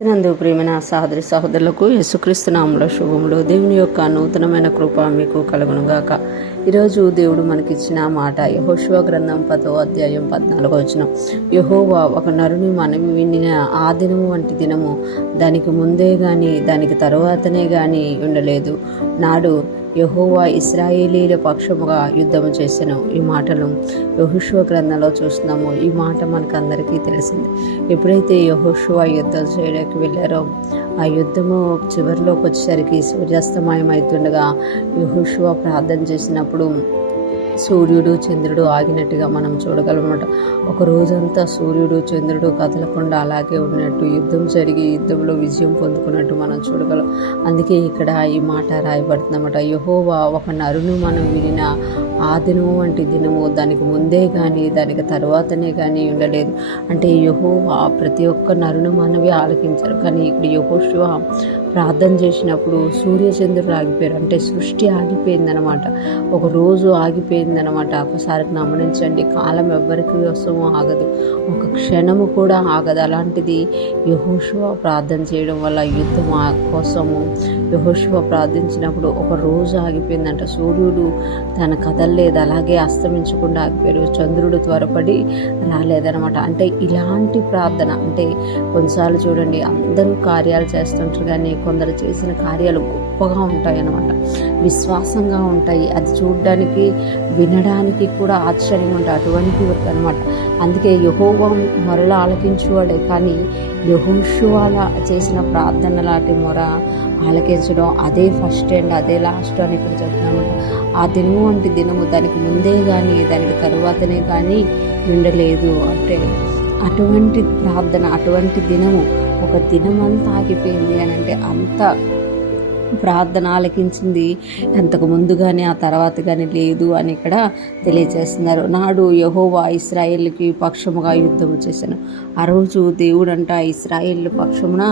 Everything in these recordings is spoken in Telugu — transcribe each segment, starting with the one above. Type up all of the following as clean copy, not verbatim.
నందు ప్రియమైన సహోదరి సహోదరులకు యేసుక్రీస్తు నామములో శుభములు. దేవుని యొక్క నూతనమైన కృప మీకు కలుగునుగాక. ఈరోజు దేవుడు మనకిచ్చిన మాట యెహోషువ గ్రంథం 10వ అధ్యాయం 14వ వచనం. యెహోవా ఒక నరుని మనవి వినిన ఆ దినము వంటి దినము దానికి ముందే గాని దానికి తరువాతనే గాని ఉండలేదు. నాడు యెహోవా ఇశ్రాయేలీల పక్షముగా యుద్ధము చేసెను. ఈ మాటలు యెహోషువ గ్రంథంలో చూస్తున్నాము. ఈ మాట మనకు అందరికీ తెలిసింది. ఎప్పుడైతే యెహోషువ యుద్ధం చేయడానికి వెళ్ళారో ఆ యుద్ధము చివరిలోకి వచ్చేసరికి సూర్యాస్తమయం అవుతుండగా యెహోషువ ప్రార్థన చేసినప్పుడు సూర్యుడు చంద్రుడు ఆగినట్టుగా మనం చూడగలమన్నమాట. ఒక రోజంతా సూర్యుడు చంద్రుడు కదలకుండా అలాగే ఉన్నట్టు యుద్ధం జరిగి యుద్ధంలో విజయం పొందుకున్నట్టు మనం చూడగలం. అందుకే ఇక్కడ ఈ మాట రాయబడుతుందన్నమాట. యెహోవా ఒక నరును మనం వినిన ఆ దినము వంటి దినము దానికి ముందే కానీ దానికి తర్వాతనే కానీ ఉండలేదు. అంటే యెహోవా ప్రతి ఒక్క నరును మనవి ఆలకించారు. కానీ ఇప్పుడు యెహోషువ ప్రార్థన చేసినప్పుడు సూర్యచంద్రుడు ఆగిపోయారు. అంటే సృష్టి ఆగిపోయిందనమాట. ఒక రోజు ఆగిపోయిందనమాట. ఒకసారి గమనించండి, కాలం ఎవ్వరికి కోసము ఆగదు, ఒక క్షణము కూడా ఆగదు. అలాంటిది యెహోషువ ప్రార్థన చేయడం వల్ల యుద్ధం కోసము యెహోషువ ప్రార్థించినప్పుడు ఒక రోజు ఆగిపోయిందంట. సూర్యుడు తన కదలలేదు, అలాగే అస్తమించకుండా ఆగిపోయారు. చంద్రుడు త్వరపడి రాలేదనమాట. అంటే ఇలాంటి ప్రార్థన, అంటే కొన్నిసార్లు చూడండి, అందరూ కార్యాలు చేస్తుంటారు కానీ కొందరు చేసిన కార్యాలు గొప్పగా ఉంటాయి అన్నమాట, విశ్వాసంగా ఉంటాయి. అది చూడడానికి వినడానికి కూడా ఆశ్చర్యంగా ఉంటాయి. అటువంటి అనమాట. అందుకే యెహోవా మొరల ఆలకించువాడే. కానీ యెహోషువ చేసిన ప్రార్థన లాంటి మొర ఆలకించడం అదే ఫస్ట్ అండ్ అదే లాస్ట్ అని ఇక్కడ చెప్తున్నాను. ఆ దినము వంటి దినము దానికి ముందే కానీ దానికి తరువాతనే కానీ ఉండలేదు. అంటే అటువంటి ప్రార్థన, అటువంటి దినము, ఒక దినమంతా ఆగిపోయింది అని అంటే అంత ప్రార్థన ఆలకించింది అంతకు ముందు కానీ ఆ తర్వాత కానీ లేదు అని ఇక్కడ తెలియజేస్తున్నారు. నాడు యెహోవా ఇశ్రాయేలుకి పక్షముగా యుద్ధం చేశాను. ఆ రోజు దేవుడు అంట ఇశ్రాయేల్ పక్షమున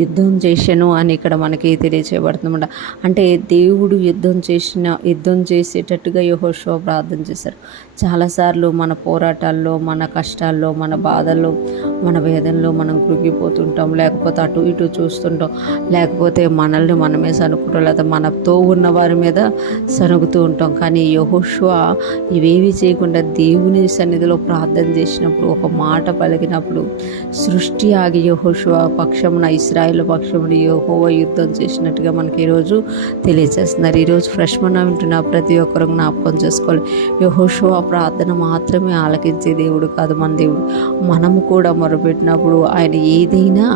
యుద్ధం చేశాను అని ఇక్కడ మనకి తెలియచేయబడుతుందన్నమాట. అంటే దేవుడు యుద్ధం చేసేటట్టుగా యెహోషువ ప్రార్థన చేశారు. చాలాసార్లు మన పోరాటాల్లో, మన కష్టాల్లో, మన బాధల్లో, మన వేదనలో మనం కృంగిపోతుంటాం, లేకపోతే అటు ఇటు చూస్తుంటాం, లేకపోతే మనల్ని మనమే సనుకుంటాం, లేదా మనతో ఉన్న వారి మీద సనుగుతూ ఉంటాం. కానీ యెహోషువ ఇవేవి చేయకుండా దేవుని సన్నిధిలో ప్రార్థన చేసినప్పుడు, ఒక మాట పలికినప్పుడు సృష్టి ఆగి యెహోషువ పక్షమున, ఇశ్రాయేలు పక్షమున యెహోవా యుద్ధం చేసినట్టుగా మనకి ఈరోజు తెలియజేస్తున్నారు. ఈరోజు ఫ్రెష్ మన్నా వింటున్న ప్రతి ఒక్కరు జ్ఞాపకం చేసుకోవాలి, యెహోషువ ప్రార్థన మాత్రమే ఆలకించే దేవుడు కాదు మన దేవుడు. మనము కూడా మొర్రపెట్టినప్పుడు ఆయన ఏదైనా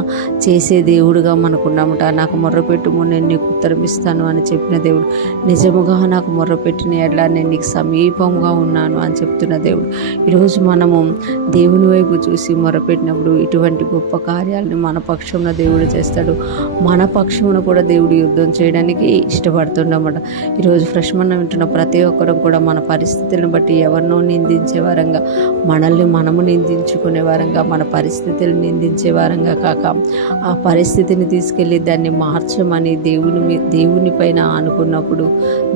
చేసే దేవుడుగా మనకున్నామట. నాకు మొర్రపెట్టుము నేను నీకు ఉత్తరం ఇస్తాను అని చెప్పిన దేవుడు, నిజముగా నాకు మొర్రపెట్టిన ఎడ్లా నేను నీకు సమీపంగా ఉన్నాను అని చెప్తున్న దేవుడు. ఈరోజు మనము దేవుని వైపు చూసి మొర్రపెట్టినప్పుడు ఇటువంటి గొప్ప కార్యాలను మన పక్షమున దేవుడు చేస్తాడు. మన పక్షమున కూడా దేవుడు యుద్ధం చేయడానికి ఇష్టపడుతుండమాట. ఈరోజు ఫ్రెష్ మన్నా వింటున్న ప్రతి ఒక్కరం కూడా మన పరిస్థితులను బట్టి ఎవరినో నిందించే వారంగా, మనల్ని మనము నిందించుకునే వారంగా, మన పరిస్థితులను నిందించే వారంగా కాక ఆ పరిస్థితిని తీసుకెళ్ళి దాన్ని మార్చమని దేవుని పైన అనుకున్నప్పుడు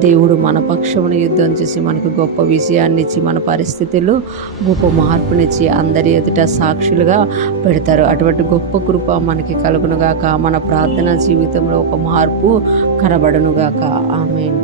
దేవుడు మన పక్షమున యుద్ధం చేసి మనకు గొప్ప విజయాన్ని ఇచ్చి, మన పరిస్థితుల్లో గొప్ప మార్పునిచ్చి అందరి ఎదుట సాక్షులుగా పెడతారు. అటువంటి గొప్ప కృప మనకి కలుగునుగాక. మన ప్రార్థనా జీవితంలో ఒక మార్పు కనబడునుగాక. ఆమేన్.